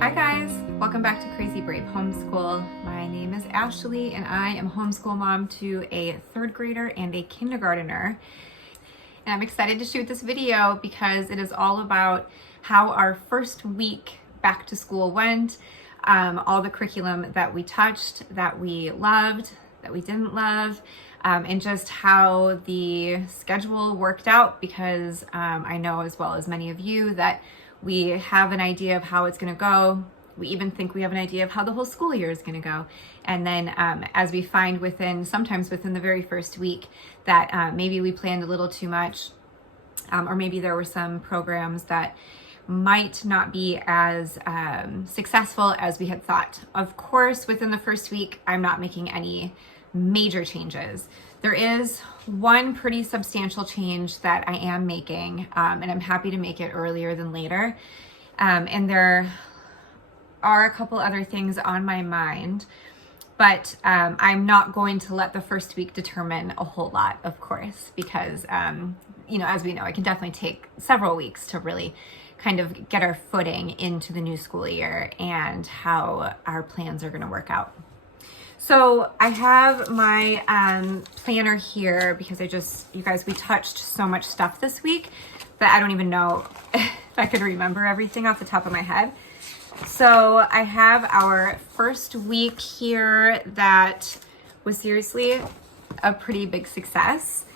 Hi guys, welcome back to Crazy Brave Homeschool. My name is Ashley and I am a homeschool mom to a third grader and a kindergartner. And I'm excited to shoot this video because it is all about how our first week back to school went, all the curriculum that we touched, that we loved, that we didn't love, and just how the schedule worked out because I know as well as many of you that we have an idea of how it's going to go. We even think we have an idea of how the whole school year is going to go. And then as we find sometimes within the very first week that maybe we planned a little too much, or maybe there were some programs that might not be as successful as we had thought. Of course, within the first week, I'm not making any major changes. There is one pretty substantial change that I am making, and I'm happy to make it earlier than later. And there are a couple other things on my mind, but I'm not going to let the first week determine a whole lot, of course, because, as we know, it can definitely take several weeks to really kind of get our footing into the new school year and how our plans are going to work out. So I have my planner here because you guys, we touched so much stuff this week that I don't even know if I could remember everything off the top of my head. So I have our first week here that was seriously a pretty big success.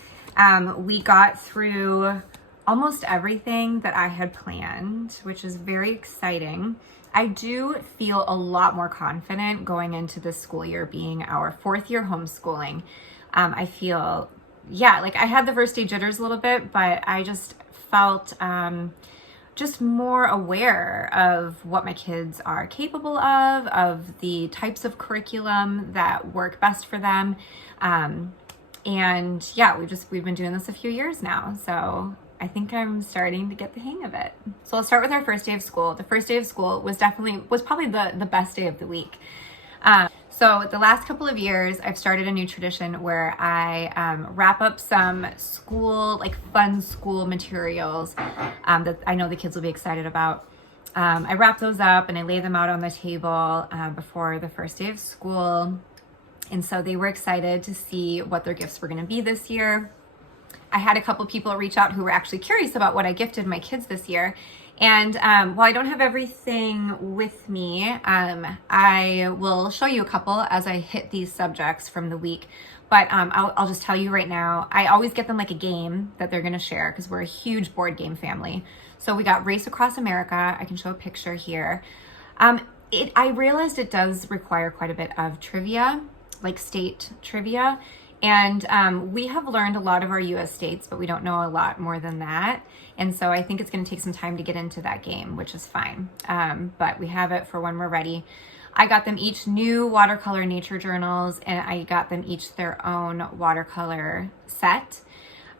We got through almost everything that I had planned, which is very exciting. I do feel a lot more confident going into this school year being our fourth year homeschooling. I feel, like I had the first day jitters a little bit, but I just felt just more aware of what my kids are capable of the types of curriculum that work best for them. And yeah, we've been doing this a few years now, so I think I'm starting to get the hang of it. So I'll start with our first day of school. The first day of school was probably the best day of the week. So the last couple of years, I've started a new tradition where I wrap up some fun school materials that I know the kids will be excited about. I wrap those up and I lay them out on the table before the first day of school. And so they were excited to see what their gifts were going to be this year. I had a couple people reach out who were actually curious about what I gifted my kids this year. And while I don't have everything with me, I will show you a couple as I hit these subjects from the week. But I'll just tell you right now, I always get them like a game that they're going to share because we're a huge board game family. So we got Race Across America. I can show a picture here. I realized it does require quite a bit of trivia, like state trivia. And we have learned a lot of our US states, but we don't know a lot more than that. And so I think it's going to take some time to get into that game, which is fine. But we have it for when we're ready. I got them each new watercolor nature journals, and I got them each their own watercolor set.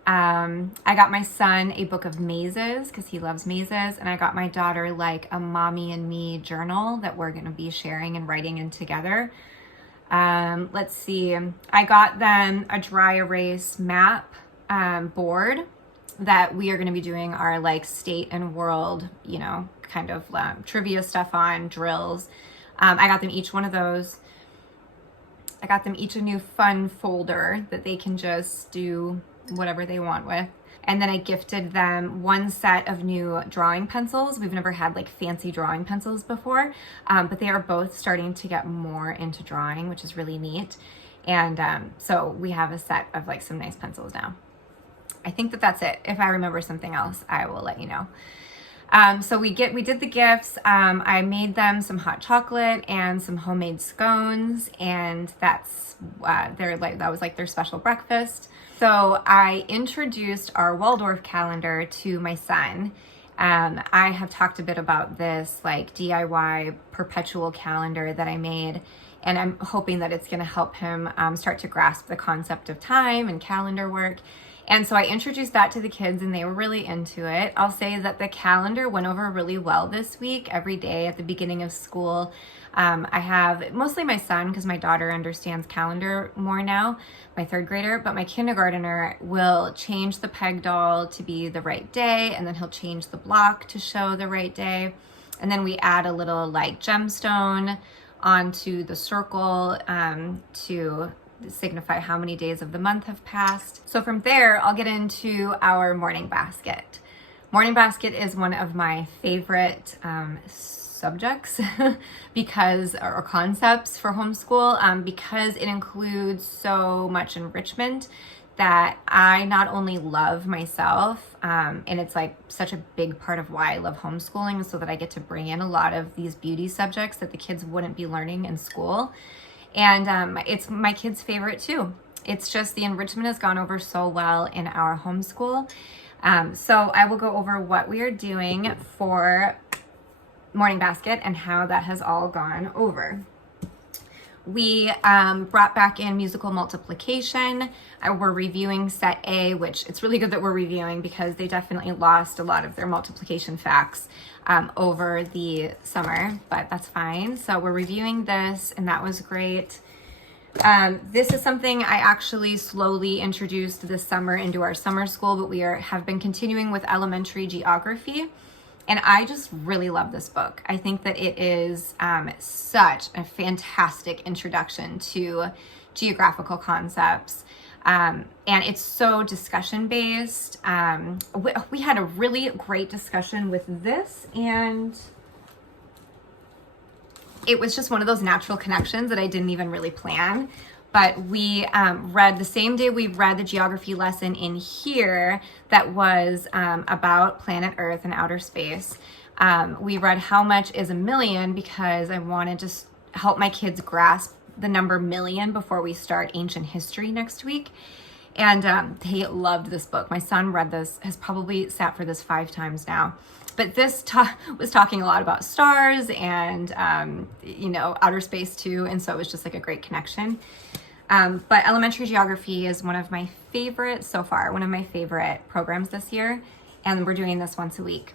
I got my son a book of mazes because he loves mazes. And I got my daughter like a mommy and me journal that we're going to be sharing and writing in together. Let's see. I got them a dry erase map board that we are going to be doing our state and world, kind of trivia stuff on, drills. I got them each one of those. I got them each a new fun folder that they can just do whatever they want with. And then I gifted them one set of new drawing pencils. We've never had fancy drawing pencils before, but they are both starting to get more into drawing, which is really neat. And so we have a set of some nice pencils now. I think that's it. If I remember something else, I will let you know. So we did the gifts. I made them some hot chocolate and some homemade scones, and that was their special breakfast. So I introduced our Waldorf calendar to my son. I have talked a bit about this DIY perpetual calendar that I made, and I'm hoping that it's going to help him start to grasp the concept of time and calendar work. And so I introduced that to the kids and they were really into it. I'll say that the calendar went over really well this week. Every day at the beginning of school, I have mostly my son because my daughter understands calendar more now, my third grader, but my kindergartner will change the peg doll to be the right day, and then he'll change the block to show the right day. And then we add a little like gemstone onto the circle to signify how many days of the month have passed. So from there, I'll get into our morning basket. Morning basket is one of my favorite subjects because, or concepts for homeschool, because it includes so much enrichment that I not only love myself, and it's like such a big part of why I love homeschooling, so that I get to bring in a lot of these beauty subjects that the kids wouldn't be learning in school. And it's my kids' favorite too. It's just the enrichment has gone over so well in our homeschool. So I will go over what we are doing for morning basket and how that has all gone over. We brought back in musical multiplication. We're reviewing set A, which it's really good that we're reviewing because they definitely lost a lot of their multiplication facts over the summer, but that's fine. So we're reviewing this, and that was great. This is something I actually slowly introduced this summer into our summer school, but we have been continuing with elementary geography. And I just really love this book. I think that it is such a fantastic introduction to geographical concepts. And it's so discussion based. We had a really great discussion with this, and it was just one of those natural connections that I didn't even really plan. But we read the same day we read the geography lesson in here that was about planet Earth and outer space. We read How Much is a Million because I wanted to help my kids grasp the number million before we start ancient history next week. And they loved this book. My son read this, has probably sat for this 5 times now. But this was talking a lot about stars and, outer space too. And so it was just like a great connection. But elementary geography is one of my favorites so far, one of my favorite programs this year. And we're doing this once a week.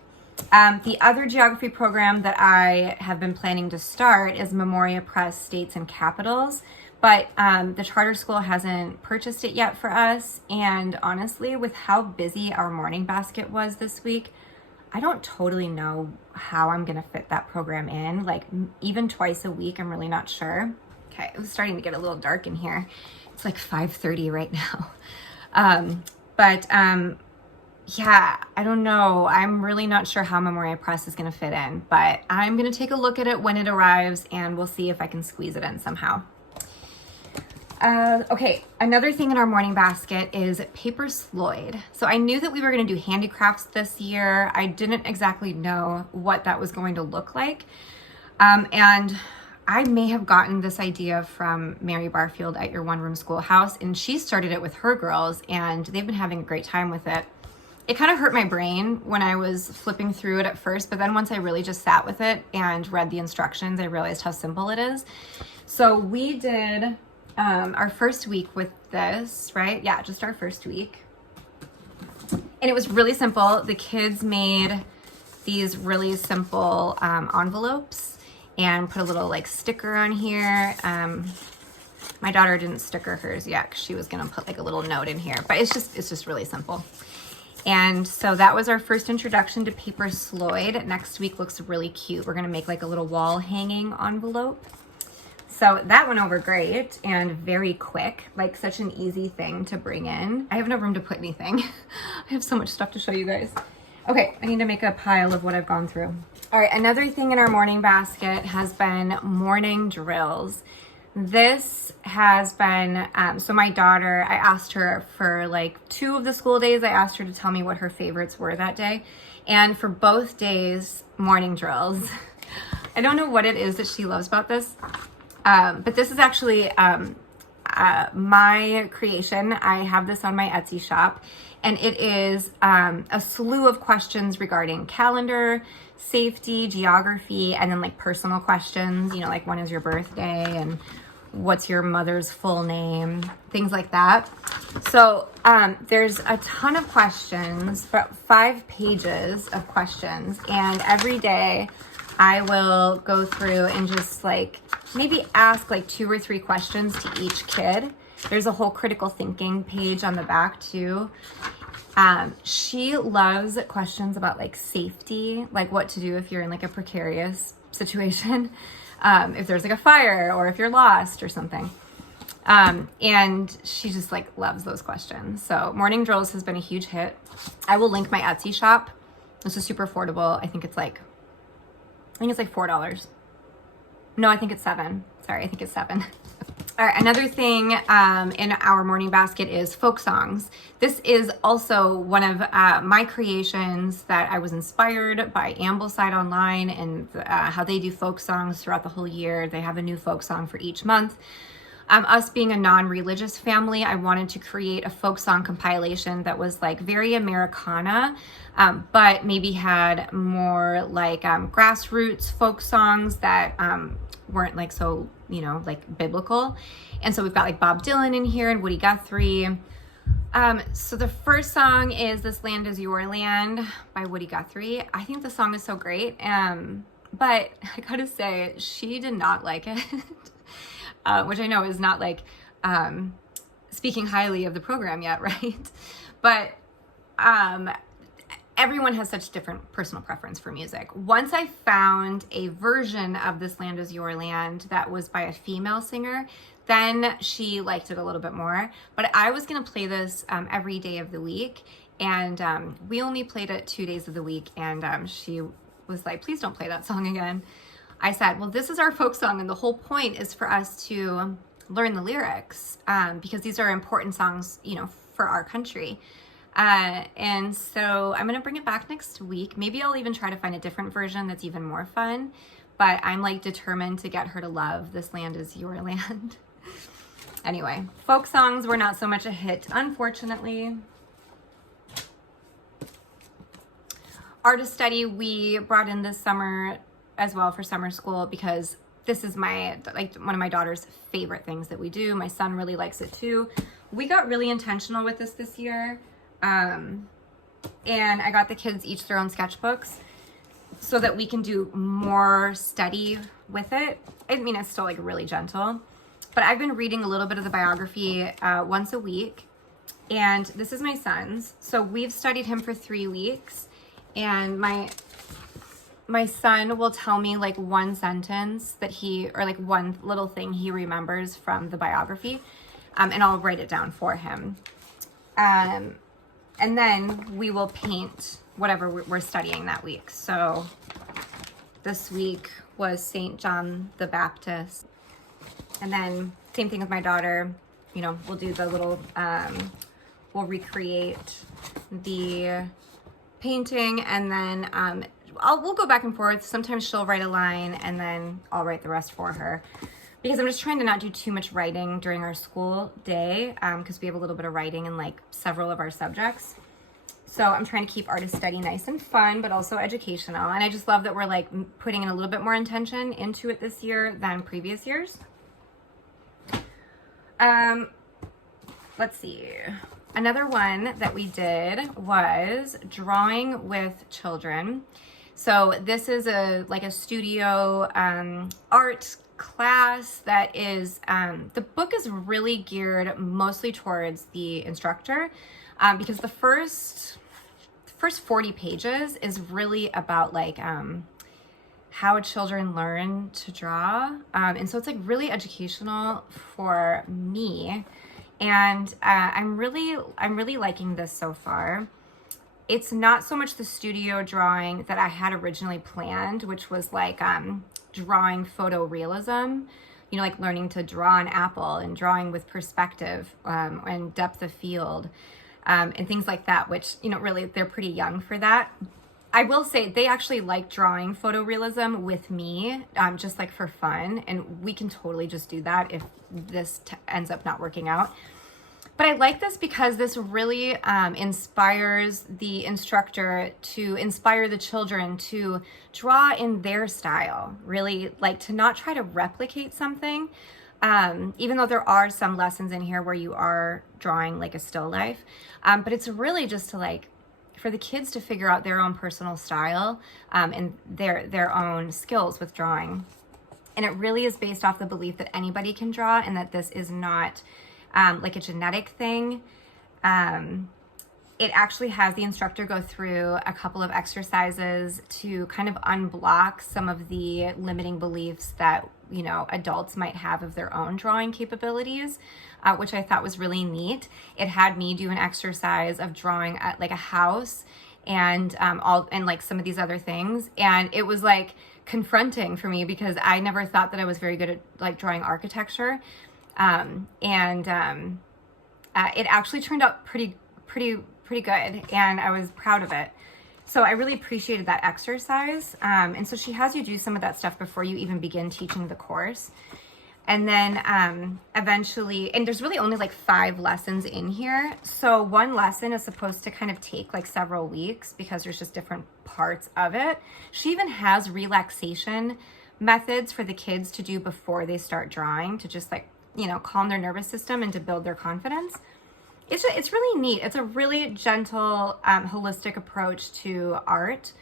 The other geography program that I have been planning to start is Memoria Press States and Capitals. But the charter school hasn't purchased it yet for us. And honestly, with how busy our morning basket was this week, I don't totally know how I'm going to fit that program in. Like even twice a week, I'm really not sure. Okay, it was starting to get a little dark in here. It's like 5:30 right now. Yeah, I don't know. I'm really not sure how Memoria Press is going to fit in, but I'm going to take a look at it when it arrives and we'll see if I can squeeze it in somehow. Okay, another thing in our morning basket is paper Sloyd. So I knew that we were going to do handicrafts this year. I didn't exactly know what that was going to look like. And I may have gotten this idea from Mary Barfield at Your One Room Schoolhouse, and she started it with her girls, and they've been having a great time with it. It kind of hurt my brain when I was flipping through it at first, but then once I really just sat with it and read the instructions, I realized how simple it is. So we did our first week with this, right? Yeah, just our first week. And it was really simple. The kids made these really simple envelopes and put a little like sticker on here. My daughter didn't sticker hers yet because she was gonna put like a little note in here, but it's just really simple. And so that was our first introduction to paper Sloyd. Next week looks really cute. We're gonna make like a little wall hanging envelope. So that went over great and very quick, like such an easy thing to bring in. I have no room to put anything. I have so much stuff to show you guys. Okay, I need to make a pile of what I've gone through. All right, another thing in our morning basket has been morning drills. This has been, so my daughter, I asked her for like 2 of the school days, I asked her to tell me what her favorites were that day. And for both days, morning drills. I don't know what it is that she loves about this, but this is actually my creation. I have this on my Etsy shop, and it is a slew of questions regarding calendar, safety, geography, and then like personal questions, you know, like when is your birthday and what's your mother's full name, things like that. So there's a ton of questions, about 5 pages of questions, and every day I will go through and just like maybe ask like 2 or 3 questions to each kid. There's a whole critical thinking page on the back too. She loves questions about like safety, like what to do if you're in like a precarious situation, if there's like a fire or if you're lost or something. And she just like loves those questions. So morning drills has been a huge hit. I will link my Etsy shop. This is super affordable. I think it's like $4. No, I think it's $7. Sorry, I think it's $7. All right, another thing in our morning basket is folk songs. This is also one of my creations that I was inspired by Ambleside Online and how they do folk songs throughout the whole year. They have a new folk song for each month. Us being a non-religious family, I wanted to create a folk song compilation that was like very Americana, but maybe had more like grassroots folk songs that weren't like so, like biblical. And so we've got like Bob Dylan in here and Woody Guthrie. So the first song is This Land Is Your Land by Woody Guthrie. I think the song is so great. But I gotta say, she did not like it. Which I know is not like speaking highly of the program yet, right? But everyone has such different personal preference for music. Once I found a version of This Land Is Your Land that was by a female singer, then she liked it a little bit more. But I was gonna play this every day of the week, and we only played it 2 days of the week, and she was like, please don't play that song again. I said, well, this is our folk song, and the whole point is for us to learn the lyrics because these are important songs, for our country. And so I'm going to bring it back next week. Maybe I'll even try to find a different version that's even more fun, but I'm like determined to get her to love This Land Is Your Land. Anyway, folk songs were not so much a hit, unfortunately. Artist study we brought in this summer as well for summer school because this is one of my daughter's favorite things that we do. My son really likes it too. We got really intentional with this year. And I got the kids each their own sketchbooks so that we can do more study with it. I mean, it's still like really gentle, but I've been reading a little bit of the biography once a week, and this is my son's. So we've studied him for 3 weeks, and my son will tell me like one sentence that or like one little thing he remembers from the biography, and I'll write it down for him. And then we will paint whatever we're studying that week. So this week was St. John the Baptist. And then same thing with my daughter, we'll do the little, we'll recreate the painting, and then we'll go back and forth. Sometimes she'll write a line and then I'll write the rest for her, because I'm just trying to not do too much writing during our school day, because we have a little bit of writing in like several of our subjects. So I'm trying to keep artist study nice and fun, but also educational. And I just love that we're like putting in a little bit more intention into it this year than previous years. Let's see. Another one that we did was drawing with children. So this is a studio art class that is, the book is really geared mostly towards the instructor, because the first 40 pages is really about like how children learn to draw, and so it's like really educational for me, and I'm really liking this so far. It's not so much the studio drawing that I had originally planned, which was like drawing photorealism, like learning to draw an apple and drawing with perspective and depth of field, and things like that, which, really they're pretty young for that. I will say they actually like drawing photorealism with me, just like for fun, and we can totally just do that if this ends up not working out. But I like this because this really inspires the instructor to inspire the children to draw in their style, really like to not try to replicate something, even though there are some lessons in here where you are drawing like a still life. But it's really just to like, for the kids to figure out their own personal style and their own skills with drawing. And it really is based off the belief that anybody can draw and that this is not like a genetic thing. it actually has the instructor go through a couple of exercises to kind of unblock some of the limiting beliefs that, you know, adults might have of their own drawing capabilities, which I thought was really neat. It had me do an exercise of drawing like a house and like some of these other things. And it was like confronting for me because I never thought that I was very good at like drawing architecture. It actually turned out pretty good, and I was proud of it. So I really appreciated that exercise. And so she has you do some of that stuff before you even begin teaching the course. And then eventually, and there's really only like 5 lessons in here. So one lesson is supposed to kind of take like several weeks because there's just different parts of it. She even has relaxation methods for the kids to do before they start drawing to just like, you know, calm their nervous system and to build their confidence. It's really neat. It's a really gentle, holistic approach to art.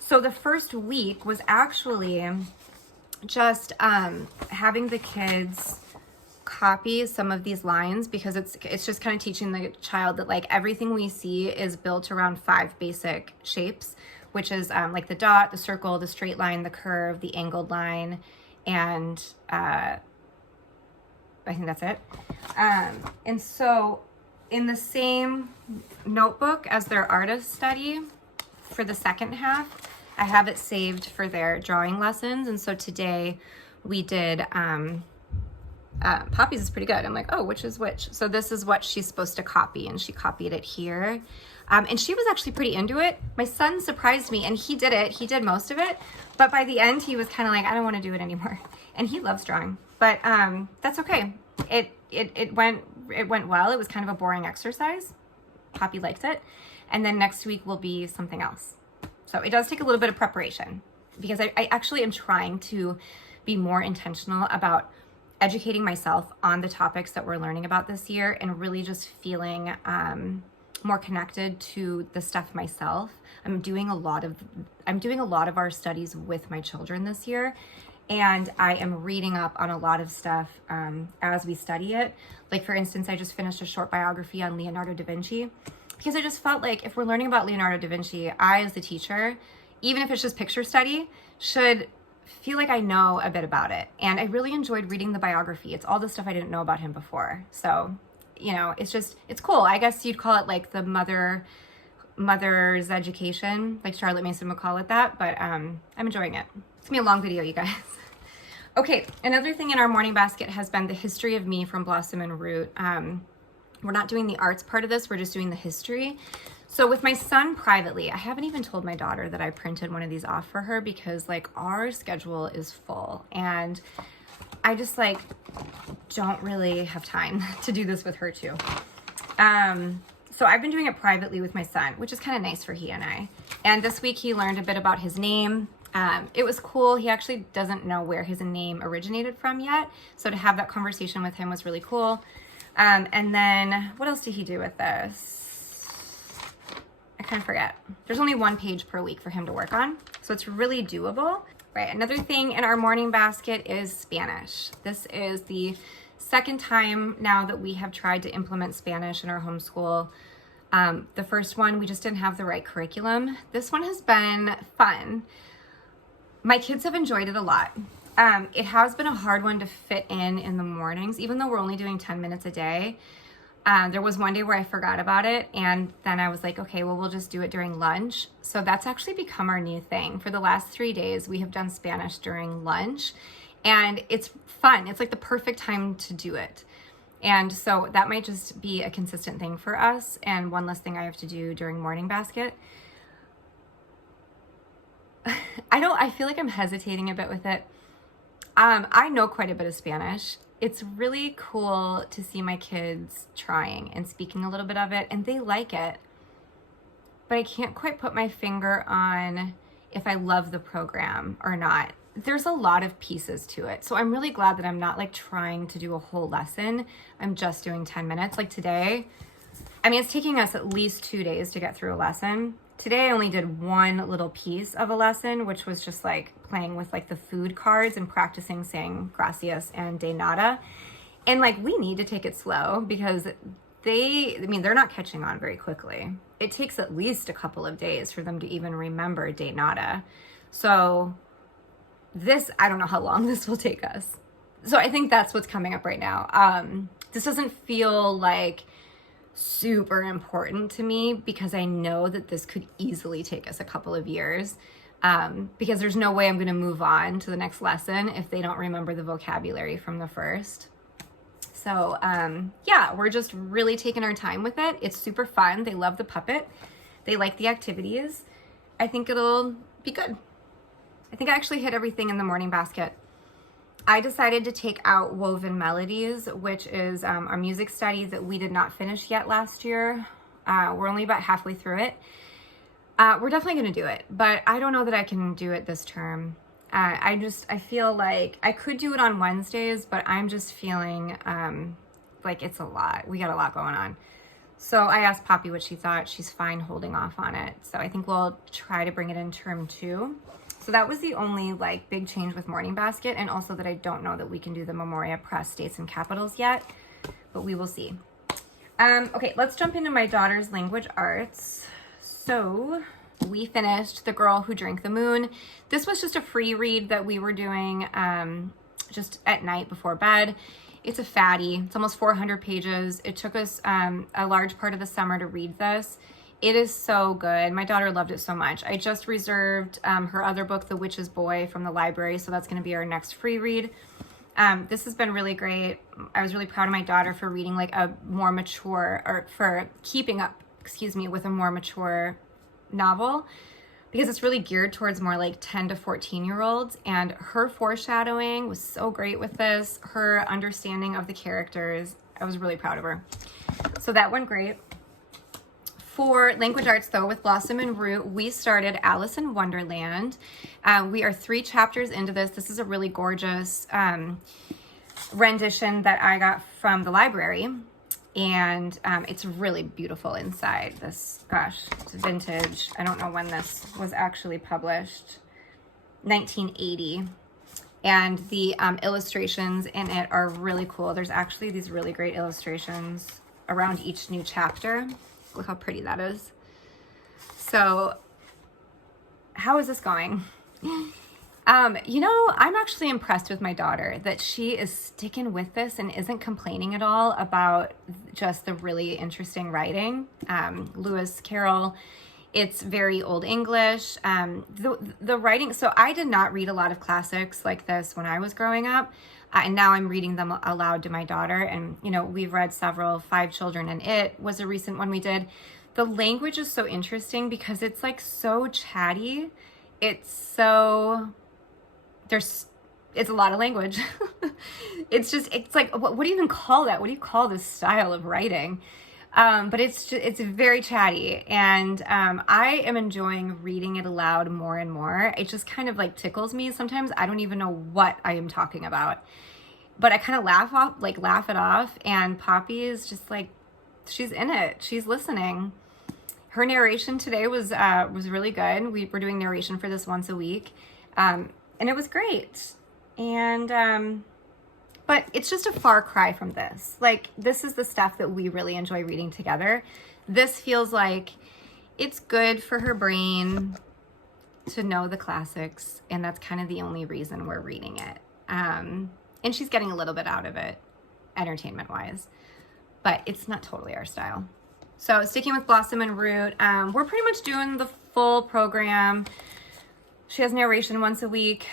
So the first week was actually just having the kids copy some of these lines because it's just kind of teaching the child that like everything we see is built around 5 basic shapes, which is like the dot, the circle, the straight line, the curve, the angled line, and I think that's it. And so in the same notebook as their artist study for the second half, I have it saved for their drawing lessons. And so today we did, Poppy's is pretty good. I'm like, oh, which is which? So this is what she's supposed to copy, and she copied it here. And she was actually pretty into it. My son surprised me, and he did it. He did most of it. But by the end, he was kind of like, I don't want to do it anymore. And he loves drawing. But that's okay. It went well. It was kind of a boring exercise. Poppy liked it. And then next week will be something else. So it does take a little bit of preparation because I actually am trying to be more intentional about educating myself on the topics that we're learning about this year and really just feeling more connected to the stuff myself. I'm doing a lot of our studies with my children this year, and I am reading up on a lot of stuff as we study it. Like for instance, I just finished a short biography on Leonardo da Vinci because I just felt like if we're learning about Leonardo da Vinci, I as the teacher, even if it's just picture study, should feel like I know a bit about it. And I really enjoyed reading the biography. It's all the stuff I didn't know about him before. So, you know, it's cool. I guess you'd call it like the mother's education, like Charlotte Mason would call it that, but I'm enjoying it. It's gonna be a long video, you guys. Okay, another thing in our morning basket has been the history of me from Blossom and Root. We're not doing the arts part of this, we're just doing the history. So with my son privately, I haven't even told my daughter that I printed one of these off for her because like our schedule is full and I just like don't really have time to do this with her too. So I've been doing it privately with my son, which is kind of nice for he and I. And this week he learned a bit about his name. It was cool. He actually doesn't know where his name originated from yet. So to have that conversation with him was really cool. And then what else did he do with this? I kind of forget. There's only 1 page per week for him to work on. So it's really doable. Right, another thing in our morning basket is Spanish. This is the second time now that we have tried to implement Spanish in our homeschool. The first one, we just didn't have the right curriculum. This one has been fun. My kids have enjoyed it a lot. It has been a hard one to fit in the mornings, even though we're only doing 10 minutes a day. There was one day where I forgot about it, and then I was like, okay, well, we'll just do it during lunch. So that's actually become our new thing. For the last 3 days, we have done Spanish during lunch, and it's fun. It's like the perfect time to do it. And so that might just be a consistent thing for us, and one less thing I have to do during morning basket. I feel like I'm hesitating a bit with it. I know quite a bit of Spanish. It's really cool to see my kids trying and speaking a little bit of it, and they like it. But I can't quite put my finger on if I love the program or not. There's a lot of pieces to it. So I'm really glad that I'm not like trying to do a whole lesson. I'm just doing 10 minutes. Like today, I mean, it's taking us at least 2 days to get through a lesson. Today I only did one little piece of a lesson, which was just like playing with like the food cards and practicing saying gracias and de nada. And like we need to take it slow because they're not catching on very quickly. It takes at least a couple of days for them to even remember de nada. So I don't know how long this will take us. So I think that's what's coming up right now. This doesn't feel like super important to me because I know that this could easily take us a couple of years. Because there's no way I'm going to move on to the next lesson if they don't remember the vocabulary from the first. So yeah, we're just really taking our time with it. It's super fun. They love the puppet. They like the activities. I think it'll be good. I think I actually hit everything in the morning basket. I decided to take out Woven Melodies, which is our music study that we did not finish yet last year. We're only about halfway through it. We're definitely going to do it, but I don't know that I can do it this term. I feel like I could do it on Wednesdays, but I'm just feeling like it's a lot. We got a lot going on. So I asked Poppy what she thought. She's fine holding off on it. So I think we'll try to bring it in term 2. So that was the only like big change with Morning Basket, and also that I don't know that we can do the Memoria Press dates and capitals yet, but we will see. Okay, let's jump into my daughter's language arts. So we finished The Girl Who Drank the Moon. This was just a free read that we were doing just at night before bed. It's a fatty. It's almost 400 pages. It took us a large part of the summer to read this. It is so good. My daughter loved it so much. I just reserved her other book, The Witch's Boy, from the library, so that's going to be our next free read. This has been really great. I was really proud of my daughter for reading like a more mature, or for keeping up, with a more mature novel, because it's really geared towards more like 10 to 14-year-olds, and her foreshadowing was so great with this. Her understanding of the characters, I was really proud of her. So that went great. For language arts, though, with Blossom and Root, we started Alice in Wonderland. We are 3 chapters into this. This is a really gorgeous rendition that I got from the library, and it's really beautiful inside. This, gosh, it's vintage. I don't know when this was actually published. 1980. And the illustrations in it are really cool. There's actually these really great illustrations around each new chapter. Look how pretty that is. So how is this going? You know, I'm actually impressed with my daughter that she is sticking with this and isn't complaining at all about just the really interesting writing. Lewis Carroll, it's very Old English. The writing, so I did not read a lot of classics like this when I was growing up. And now I'm reading them aloud to my daughter. And, you know, we've read several. 5 Children and It was a recent one we did. The language is so interesting because it's like so chatty. It's a lot of language. It's like, what do you even call that? What do you call this style of writing? But it's very chatty, and I am enjoying reading it aloud more and more. It just kind of like tickles me. Sometimes I don't even know what I am talking about, but I kind of laugh it off. And Poppy is just like, she's in it. She's listening. Her narration today was really good. We were doing narration for this once a week, and it was great. And but it's just a far cry from this. Like, this is the stuff that we really enjoy reading together. This feels like it's good for her brain to know the classics, and that's kind of the only reason we're reading it. And she's getting a little bit out of it, entertainment-wise, but it's not totally our style. So sticking with Blossom and Root, we're pretty much doing the full program. She has narration once a week,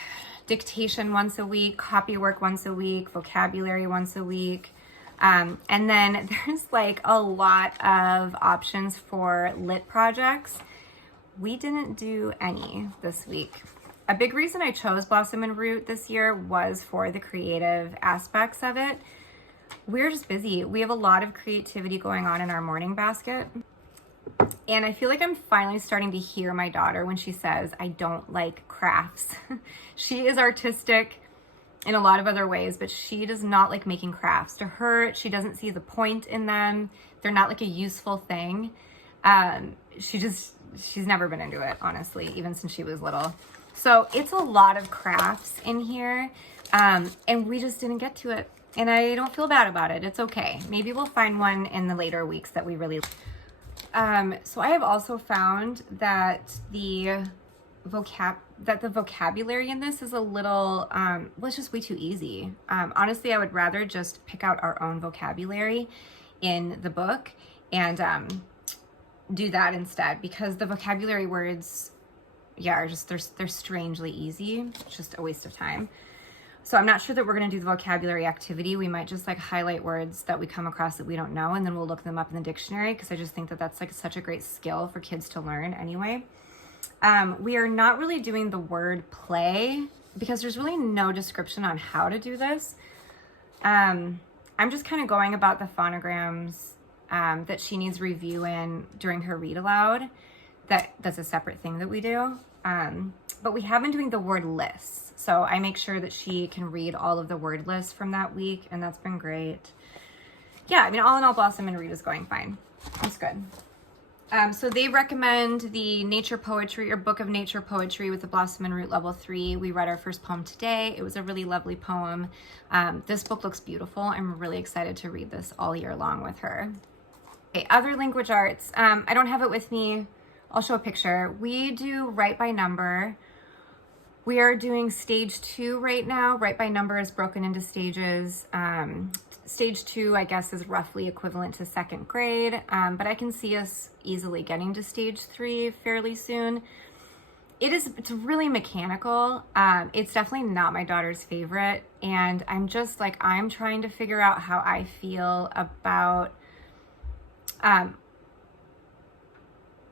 dictation once a week, copywork once a week, vocabulary once a week. And then there's like a lot of options for lit projects. We didn't do any this week. A big reason I chose Blossom and Root this year was for the creative aspects of it. We're just busy. We have a lot of creativity going on in our morning basket. And I feel like I'm finally starting to hear my daughter when she says, I don't like crafts. She is artistic in a lot of other ways, but she does not like making crafts. To her, she doesn't see the point in them. They're not like a useful thing. She's never been into it, honestly, even since she was little. So it's a lot of crafts in here. And we just didn't get to it And I don't feel bad about it. It's okay. Maybe we'll find one in the later weeks that we really so I have also found that the vocabulary in this is a little well, it's just way too easy. Honestly, I would rather just pick out our own vocabulary in the book and do that instead, because the vocabulary words, yeah, are just they're strangely easy. It's just a waste of time. So I'm not sure that we're going to do the vocabulary activity. We might just like highlight words that we come across that we don't know, and then we'll look them up in the dictionary, because I just think that that's like such a great skill for kids to learn anyway. We are not really doing the word play because there's really no description on how to do this. I'm just kind of going about the phonograms that she needs review in during her read aloud. That's a separate thing that we do. But we have been doing the word lists. So I make sure that she can read all of the word lists from that week, and that's been great. Yeah, I mean, all in all, Blossom and Read is going fine. It's good. So they recommend the nature poetry or book of nature poetry with the Blossom and Root level 3. We read our first poem today. It was a really lovely poem. This book looks beautiful. I'm really excited to read this all year long with her. Okay, other language arts. I don't have it with me. I'll show a picture. We do write by number. We are doing stage 2 right now. Write by number is broken into stages. Stage 2, I guess, is roughly equivalent to 2nd grade, but I can see us easily getting to stage 3 fairly soon. It's really mechanical. It's definitely not my daughter's favorite, and I'm just like, I'm trying to figure out how I feel about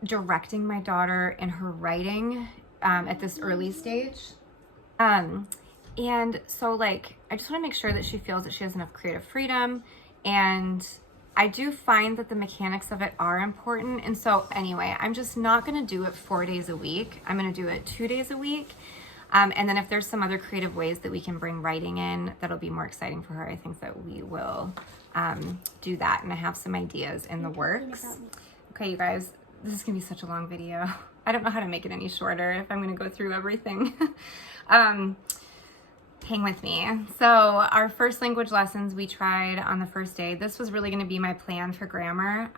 directing my daughter in her writing at this early stage. And so like, I just want to make sure that she feels that she has enough creative freedom, and I do find that the mechanics of it are important. And so anyway, I'm just not going to do it 4 days a week. I'm going to do it 2 days a week. And then if there's some other creative ways that we can bring writing in, that'll be more exciting for her. I think that we will do that. And I have some ideas in the works. Okay, you guys, this is gonna be such a long video. I don't know how to make it any shorter if I'm gonna go through everything. Hang with me. So our first language lessons we tried on the first day. This was really gonna be my plan for grammar.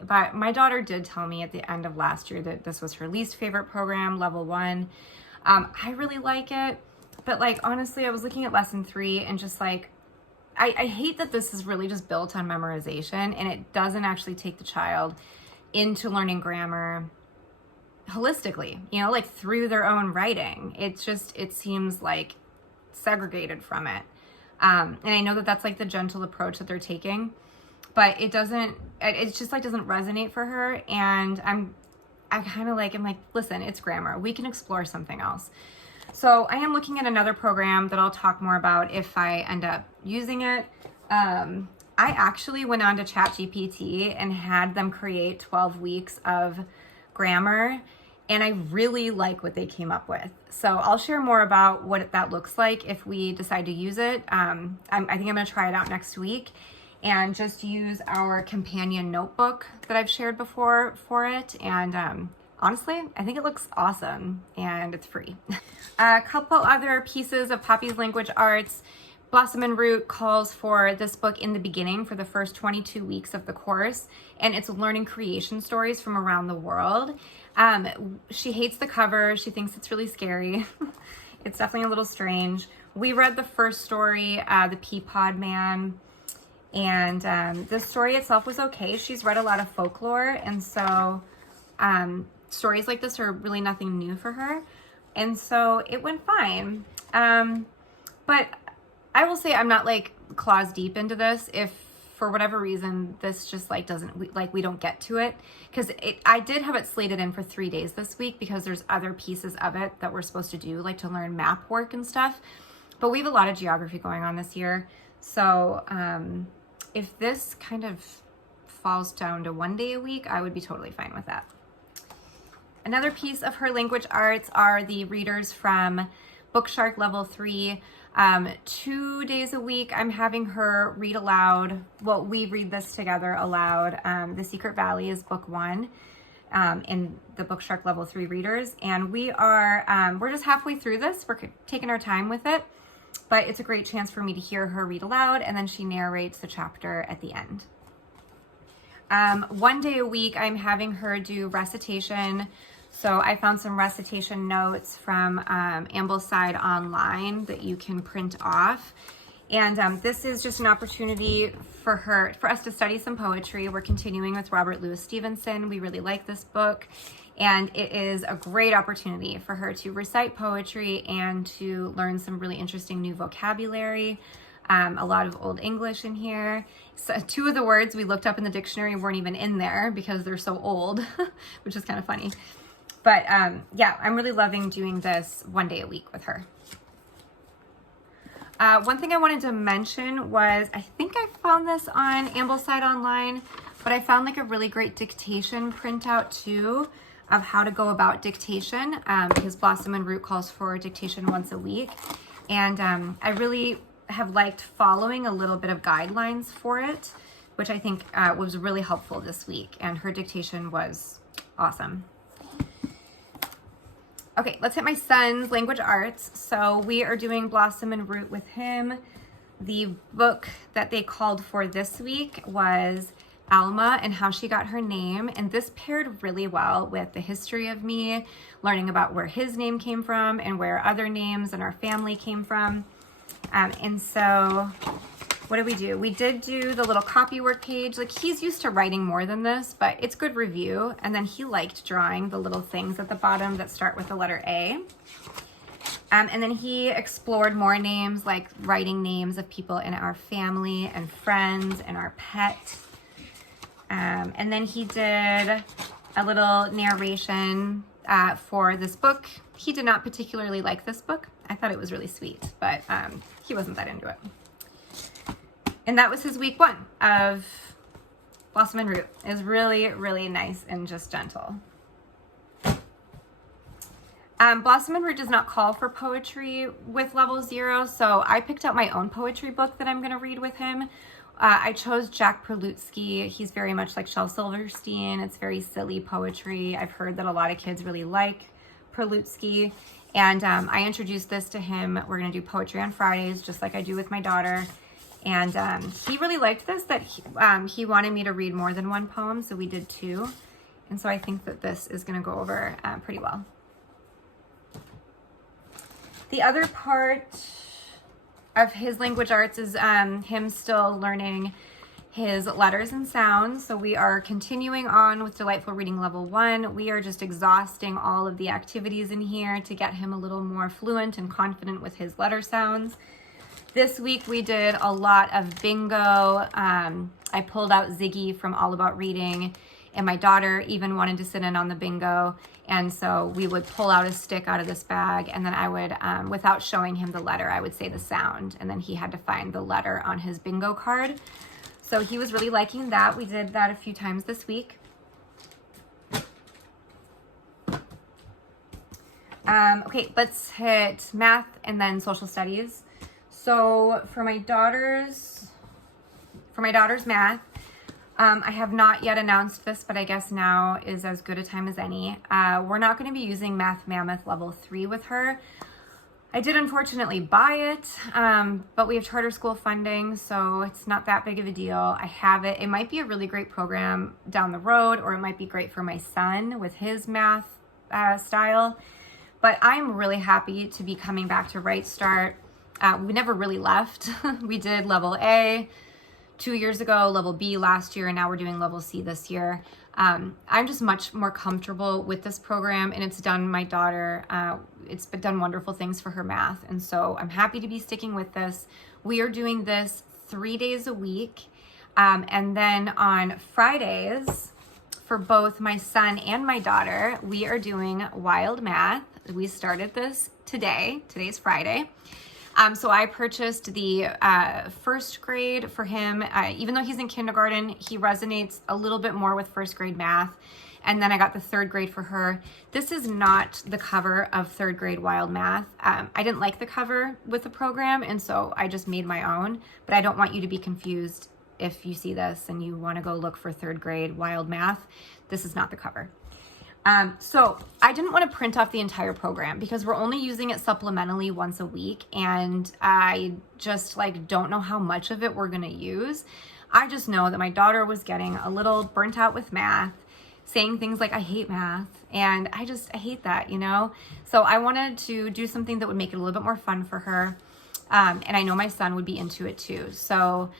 But my daughter did tell me at the end of last year that this was her least favorite program, level 1. I really like it, but like, honestly, I was looking at lesson 3 and just like, I hate that this is really just built on memorization, and it doesn't actually take the child into learning grammar holistically, you know, like through their own writing. It's just, it seems like segregated from it. And I know that that's like the gentle approach that they're taking, but it doesn't, it's just like doesn't resonate for her. And I kind of like, I'm like, listen, it's grammar. We can explore something else. So I am looking at another program that I'll talk more about if I end up using it. I actually went on to ChatGPT and had them create 12 weeks of grammar, and I really like what they came up with. So I'll share more about what that looks like if we decide to use it. I think I'm going to try it out next week and just use our companion notebook that I've shared before for it. And honestly, I think it looks awesome, and it's free. A couple other pieces of Poppy's language arts. Blossom and Root calls for this book in the beginning for the first 22 weeks of the course, and it's learning creation stories from around the world. She hates the cover. She thinks it's really scary. It's definitely a little strange. We read the first story, The Pea Pod Man, and the story itself was okay. She's read a lot of folklore, and so stories like this are really nothing new for her, and so it went fine. But I will say I'm not like claws deep into this if for whatever reason this just like we don't get to it, because I did have it slated in for 3 days this week because there's other pieces of it that we're supposed to do, like to learn map work and stuff, but we have a lot of geography going on this year. So if this kind of falls down to 1 day a week, I would be totally fine with that. Another piece of her language arts are the readers from Bookshark level 3. 2 days a week, I'm having her read aloud. Well, we read this together aloud. The Secret Valley is book 1 in the Bookshark level 3 readers. And we're just halfway through this. We're taking our time with it. but it's a great chance for me to hear her read aloud, and then she narrates the chapter at the end. One day a week, I'm having her do recitation. So I found some recitation notes from Ambleside Online that you can print off. And this is just an opportunity for us to study some poetry. We're continuing with Robert Louis Stevenson. We really like this book. And it is a great opportunity for her to recite poetry and to learn some really interesting new vocabulary. A lot of Old English in here. So 2 of the words we looked up in the dictionary weren't even in there because they're so old, which is kind of funny. But yeah, I'm really loving doing this one day a week with her. One thing I wanted to mention was, I think I found this on Ambleside Online, but I found like a really great dictation printout too of how to go about dictation, because Blossom and Root calls for dictation once a week. And I really have liked following a little bit of guidelines for it, which I think was really helpful this week. And her dictation was awesome. Okay, let's hit my son's language arts. So we are doing Blossom and Root with him. The book that they called for this week was Alma and How She Got Her Name. And this paired really well with the history of me, learning about where his name came from and where other names in our family came from. And so what did we do? We did do the little copy work page. Like, he's used to writing more than this, but it's good review. And then he liked drawing the little things at the bottom that start with the letter A. And then he explored more names, like writing names of people in our family and friends and our pet. And then he did a little narration for this book. He did not particularly like this book. I thought it was really sweet, but he wasn't that into it. And that was his week 1 of Blossom and Root. It was really, really nice and just gentle. Blossom and Root does not call for poetry with level 0, so I picked out my own poetry book that I'm going to read with him. I chose Jack Prelutsky. He's very much like Shel Silverstein. It's very silly poetry. I've heard that a lot of kids really like Prelutsky. And I introduced this to him. We're going to do poetry on Fridays, just like I do with my daughter. And he really liked this, that he wanted me to read more than 1 poem, so we did 2. And so I think that this is going to go over pretty well. The other part of his language arts is him still learning his letters and sounds. So we are continuing on with Delightful Reading Level 1. We are just exhausting all of the activities in here to get him a little more fluent and confident with his letter sounds. This week we did a lot of bingo. I pulled out Ziggy from All About Reading, and my daughter even wanted to sit in on the bingo. And so we would pull out a stick out of this bag, and then I would, without showing him the letter, I would say the sound, and then he had to find the letter on his bingo card. So he was really liking that. We did that a few times this week. Okay, let's hit math and then social studies. So for my daughter's math, I have not yet announced this, but I guess now is as good a time as any. We're not going to be using Math Mammoth Level 3 with her. I did unfortunately buy it, but we have charter school funding, so it's not that big of a deal. I have it. It might be a really great program down the road, or it might be great for my son with his math style. But I'm really happy to be coming back to Right Start. We never really left. We did Level A 2 years ago, Level B last year, and now we're doing Level C this year. I'm just much more comfortable with this program, and it's done my daughter, it's done wonderful things for her math, and so I'm happy to be sticking with this. We are doing this 3 days a week, and then on Fridays, for both my son and my daughter, we are doing Wild Math. We started this today. Today's Friday. So I purchased the first grade for him. Even though he's in kindergarten, he resonates a little bit more with first grade math. And then I got the 3rd grade for her. This is not the cover of 3rd grade Wild Math. I didn't like the cover with the program, and so I just made my own. But I don't want you to be confused if you see this and you want to go look for 3rd grade Wild Math. This is not the cover. So I didn't want to print off the entire program because we're only using it supplementally once a week. And I just like don't know how much of it we're going to use. I just know that my daughter was getting a little burnt out with math, saying things like, I hate math. And I hate that, you know? So I wanted to do something that would make it a little bit more fun for her. And I know my son would be into it too. So,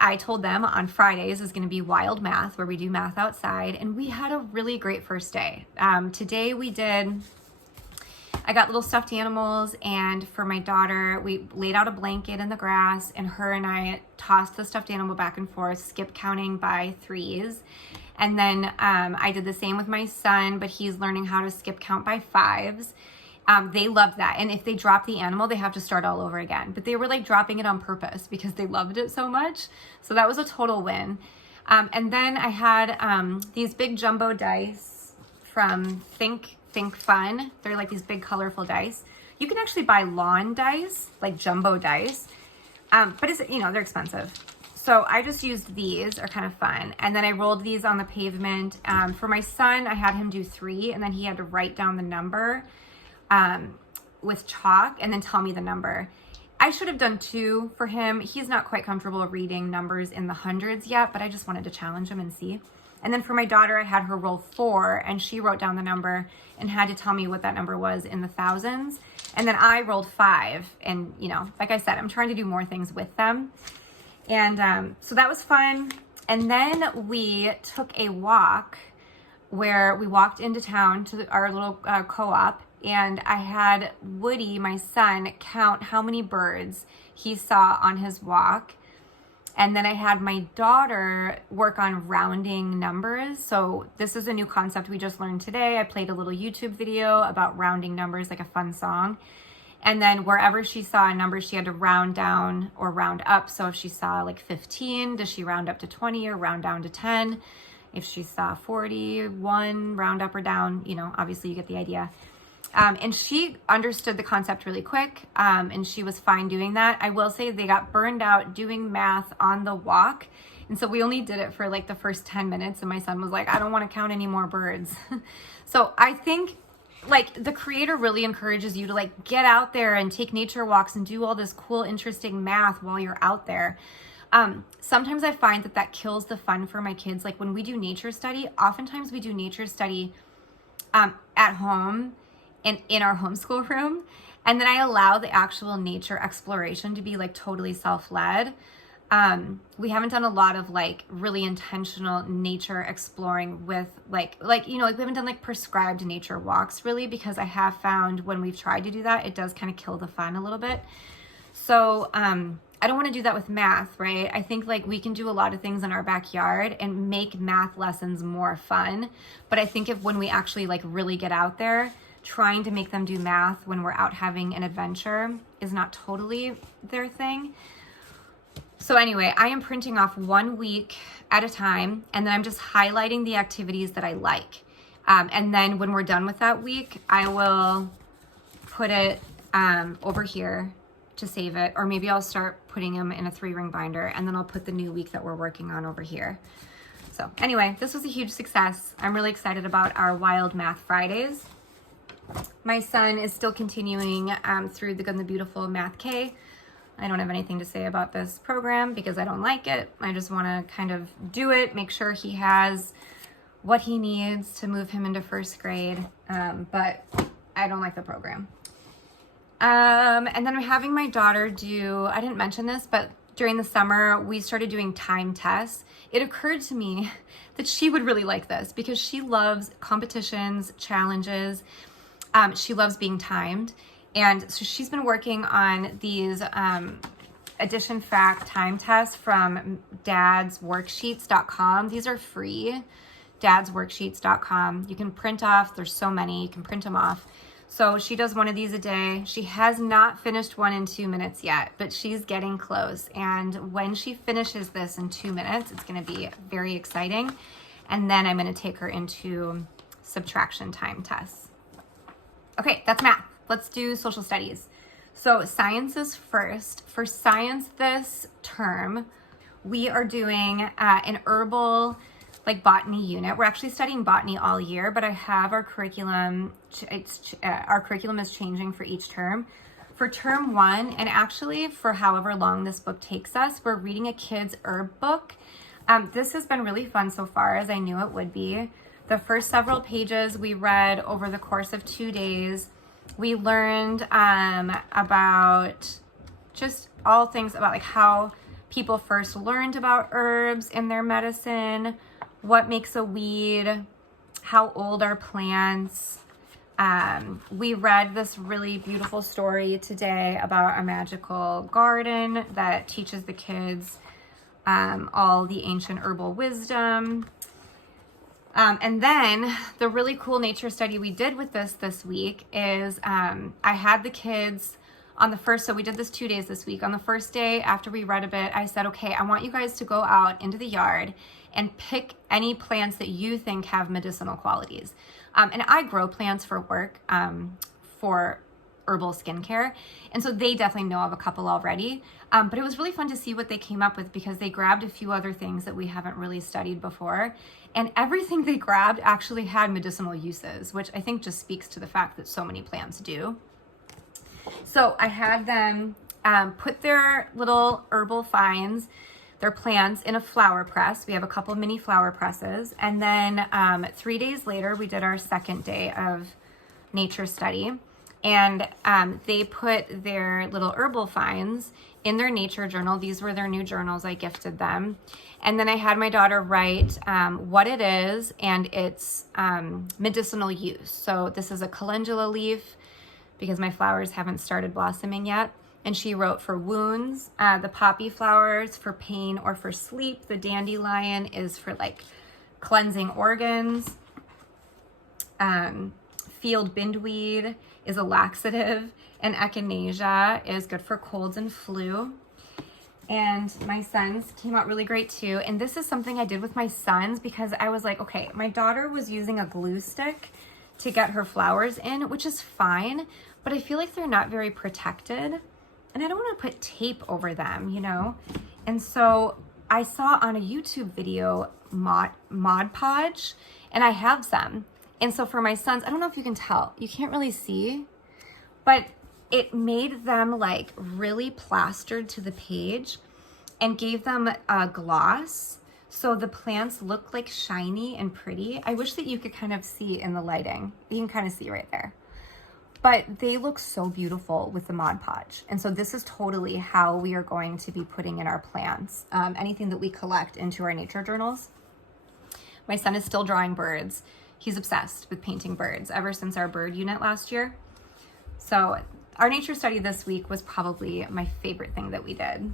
I told them on Fridays is going to be wild math, where we do math outside, and we had a really great first day. Today I got little stuffed animals, and for my daughter, we laid out a blanket in the grass, and her and I tossed the stuffed animal back and forth, skip counting by threes. And then I did the same with my son, but he's learning how to skip count by fives. They loved that. And if they drop the animal, they have to start all over again. But they were like dropping it on purpose because they loved it so much. So that was a total win. And then I had these big jumbo dice from Think Fun. They're like these big colorful dice. You can actually buy lawn dice, like jumbo dice. But it's, you know, they're expensive. So I just used these, are kind of fun. And then I rolled these on the pavement. For my son, I had him do 3, and then he had to write down the number with chalk and then tell me the number. I should have done 2 for him. He's not quite comfortable reading numbers in the hundreds yet, but I just wanted to challenge him and see. And then for my daughter, I had her roll 4, and she wrote down the number and had to tell me what that number was in the thousands. And then I rolled 5, and you know, like I said, I'm trying to do more things with them. And so that was fun. And then we took a walk where we walked into town to our little co-op, and I had Woody, my son, count how many birds he saw on his walk. And then I had my daughter work on rounding numbers. So this is a new concept we just learned today. I played a little YouTube video about rounding numbers, like a fun song. And then wherever she saw a number, she had to round down or round up. So if she saw like 15, does she round up to 20 or round down to 10? If she saw 41, round up or down, you know, obviously you get the idea. And she understood the concept really quick, and she was fine doing that. I will say they got burned out doing math on the walk. And so we only did it for like the first 10 minutes. And my son was like, I don't want to count any more birds. So I think like the creator really encourages you to like get out there and take nature walks and do all this cool, interesting math while you're out there. Sometimes I find that kills the fun for my kids. Like when we do nature study, oftentimes we do nature study at home and in our homeschool room. And then I allow the actual nature exploration to be like totally self-led. We haven't done a lot of like really intentional nature exploring with like, you know, like we haven't done like prescribed nature walks really, because I have found when we've tried to do that, it does kind of kill the fun a little bit. So, I don't want to do that with math, right? I think like we can do a lot of things in our backyard and make math lessons more fun. But I think when we actually like really get out there, trying to make them do math when we're out having an adventure is not totally their thing. So anyway, I am printing off 1 week at a time, and then I'm just highlighting the activities that I like. And then when we're done with that week, I will put it over here to save it, or maybe I'll start putting them in a 3-ring binder, and then I'll put the new week that we're working on over here. So anyway, this was a huge success. I'm really excited about our Wild Math Fridays. My son is still continuing through the Good and the Beautiful Math K. I don't have anything to say about this program because I don't like it. I just want to kind of do it, make sure he has what he needs to move him into first grade. But I don't like the program. And then I'm having my daughter do, I didn't mention this, but during the summer, we started doing time tests. It occurred to me that she would really like this because she loves competitions, challenges. She loves being timed. And so she's been working on these addition fact time tests from dadsworksheets.com. These are free, dadsworksheets.com. You can print off, there's so many, you can print them off. So she does one of these a day. She has not finished one in 2 minutes yet, but she's getting close. And when she finishes this in 2 minutes, it's gonna be very exciting. And then I'm gonna take her into subtraction time tests. Okay, that's math. Let's do social studies. So science is first. For science this term, we are doing an herbal like botany unit. We're actually studying botany all year, but I have our curriculum. Our curriculum is changing for each term. For term 1, and actually for however long this book takes us, we're reading a kid's herb book. This has been really fun so far, as I knew it would be. The first several pages we read over the course of 2 days. We learned about just all things about like how people first learned about herbs in their medicine, what makes a weed, how old are plants. We read this really beautiful story today about a magical garden that teaches the kids all the ancient herbal wisdom. And then the really cool nature study we did with this week is I had the kids on the first, so we did this 2 days this week. On the first day after we read a bit, I said, okay, I want you guys to go out into the yard and pick any plants that you think have medicinal qualities. And I grow plants for work, for herbal skincare. And so they definitely know of a couple already. But it was really fun to see what they came up with because they grabbed a few other things that we haven't really studied before. And everything they grabbed actually had medicinal uses, which I think just speaks to the fact that so many plants do. So I had them put their little herbal finds, their plants, in a flower press. We have a couple mini flower presses. And then 3 days later, we did our second day of nature study. And they put their little herbal finds in their nature journal. These were their new journals I gifted them. And then I had my daughter write what it is and its medicinal use. So this is a calendula leaf because my flowers haven't started blossoming yet. And she wrote for wounds, the poppy flowers for pain or for sleep. The dandelion is for like cleansing organs. Field bindweed is a laxative, and echinacea is good for colds and flu. And my sons came out really great too. And this is something I did with my sons because I was like, okay, my daughter was using a glue stick to get her flowers in, which is fine, but I feel like they're not very protected. And I don't want to put tape over them, you know? And so I saw on a YouTube video Mod Podge, and I have some. And so for my sons, I don't know if you can tell, you can't really see, but it made them like really plastered to the page and gave them a gloss. So the plants look like shiny and pretty. I wish that you could kind of see in the lighting. You can kind of see right there. But they look so beautiful with the Mod Podge. And so this is totally how we are going to be putting in our plants, anything that we collect into our nature journals. My son is still drawing birds. He's obsessed with painting birds ever since our bird unit last year. So our nature study this week was probably my favorite thing that we did.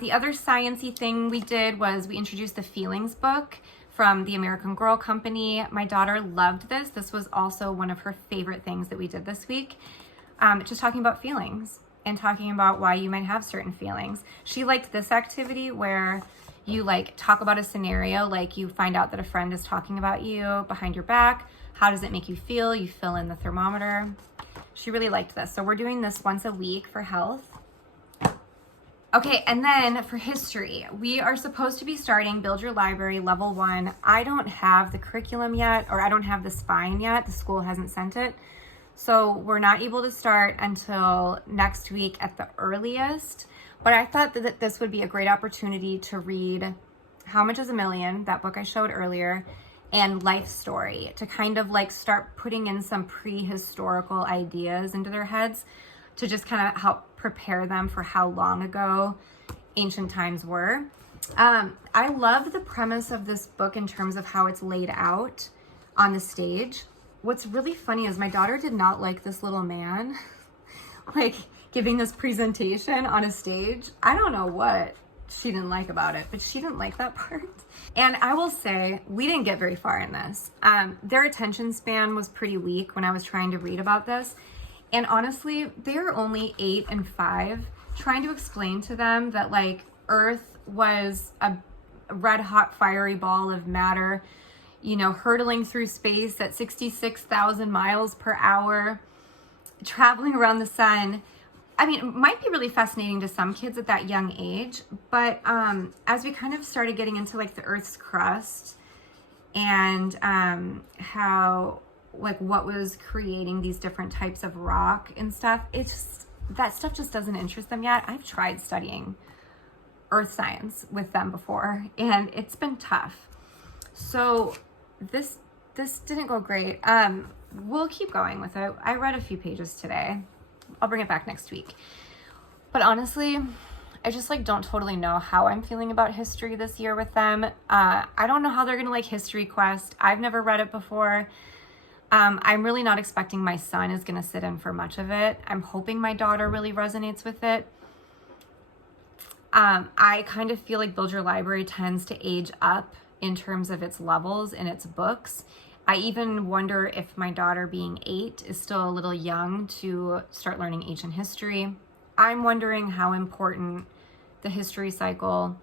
The other sciencey thing we did was we introduced the Feelings book from the American Girl Company. My daughter loved this. This was also one of her favorite things that we did this week. Just talking about feelings and talking about why you might have certain feelings. She liked this activity where you like talk about a scenario, like you find out that a friend is talking about you behind your back. How does it make you feel? You fill in the thermometer. She really liked this. So we're doing this once a week for health. Okay, and then for history, we are supposed to be starting Build Your Library Level 1. I don't have the curriculum yet, or I don't have the spine yet. The school hasn't sent it. So we're not able to start until next week at the earliest. But I thought that this would be a great opportunity to read How Much is a Million, that book I showed earlier, and Life Story, to kind of like start putting in some prehistorical ideas into their heads to just kind of help prepare them for how long ago ancient times were. I love the premise of this book in terms of how it's laid out on the stage. What's really funny is my daughter did not like this little man like giving this presentation on a stage. I don't know what she didn't like about it, but she didn't like that part. And I will say, we didn't get very far in this. Their attention span was pretty weak when I was trying to read about this. And honestly, they're only 8 and 5. Trying to explain to them that like Earth was a red hot fiery ball of matter, you know, hurtling through space at 66,000 miles per hour, traveling around the sun. I mean, it might be really fascinating to some kids at that young age, but as we kind of started getting into like the Earth's crust and how, like, what was creating these different types of rock and stuff, it's just, that stuff just doesn't interest them yet. I've tried studying earth science with them before, and it's been tough. So this didn't go great. We'll keep going with it. I read a few pages today. I'll bring it back next week. But honestly, I just like don't totally know how I'm feeling about history this year with them. I don't know how they're gonna like History Quest. I've never read it before. I'm really not expecting my son is gonna sit in for much of it. I'm hoping my daughter really resonates with it. I kind of feel like Build Your Library tends to age up in terms of its levels in its books. I even wonder if my daughter, being 8, is still a little young to start learning ancient history. I'm wondering how important the history cycle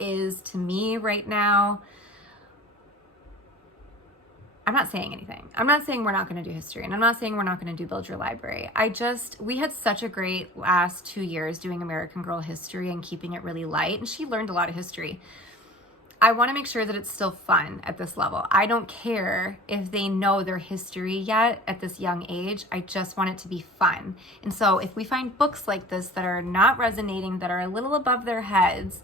is to me right now. I'm not saying anything. I'm not saying we're not going to do history, and I'm not saying we're not going to do Build Your Library. We had such a great last 2 years doing American Girl history and keeping it really light, and she learned a lot of history. I want to make sure that it's still fun at this level. I don't care if they know their history yet at this young age. I just want it to be fun. And so if we find books like this that are not resonating, that are a little above their heads,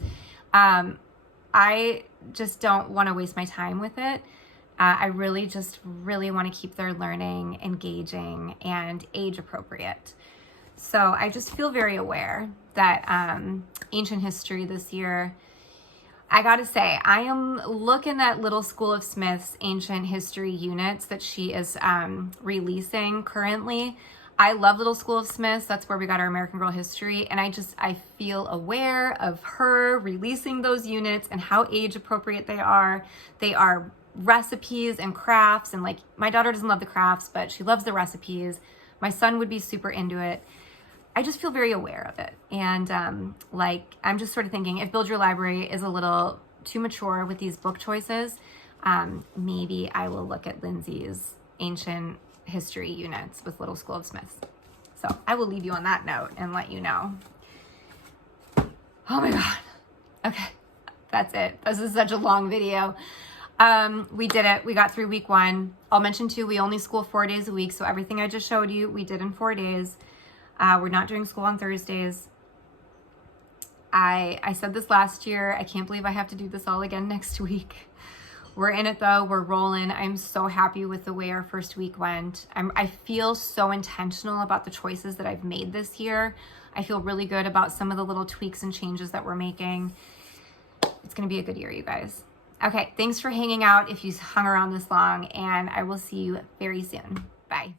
I just don't want to waste my time with it. I really want to keep their learning engaging and age appropriate. So I just feel very aware that ancient history this year, I gotta say, I am looking at Little School of Smith's ancient history units that she is releasing currently. I love Little School of Smith's. That's where we got our American Girl history. And I feel aware of her releasing those units and how age appropriate they are. They are recipes and crafts, and like, my daughter doesn't love the crafts, but she loves the recipes. My son would be super into it. I just feel very aware of it. And I'm just sort of thinking, if Build Your Library is a little too mature with these book choices, maybe I will look at Lindsay's ancient history units with Little School of Smiths. So I will leave you on that note and let you know. Oh my God. Okay, that's it. This is such a long video. We did it. We got through week 1. I'll mention too, we only school 4 days a week. So everything I just showed you, we did in 4 days. We're not doing school on Thursdays. I said this last year. I can't believe I have to do this all again next week. We're in it though. We're rolling. I'm so happy with the way our first week went. I feel so intentional about the choices that I've made this year. I feel really good about some of the little tweaks and changes that we're making. It's going to be a good year, you guys. Okay, thanks for hanging out if you hung around this long, and I will see you very soon. Bye.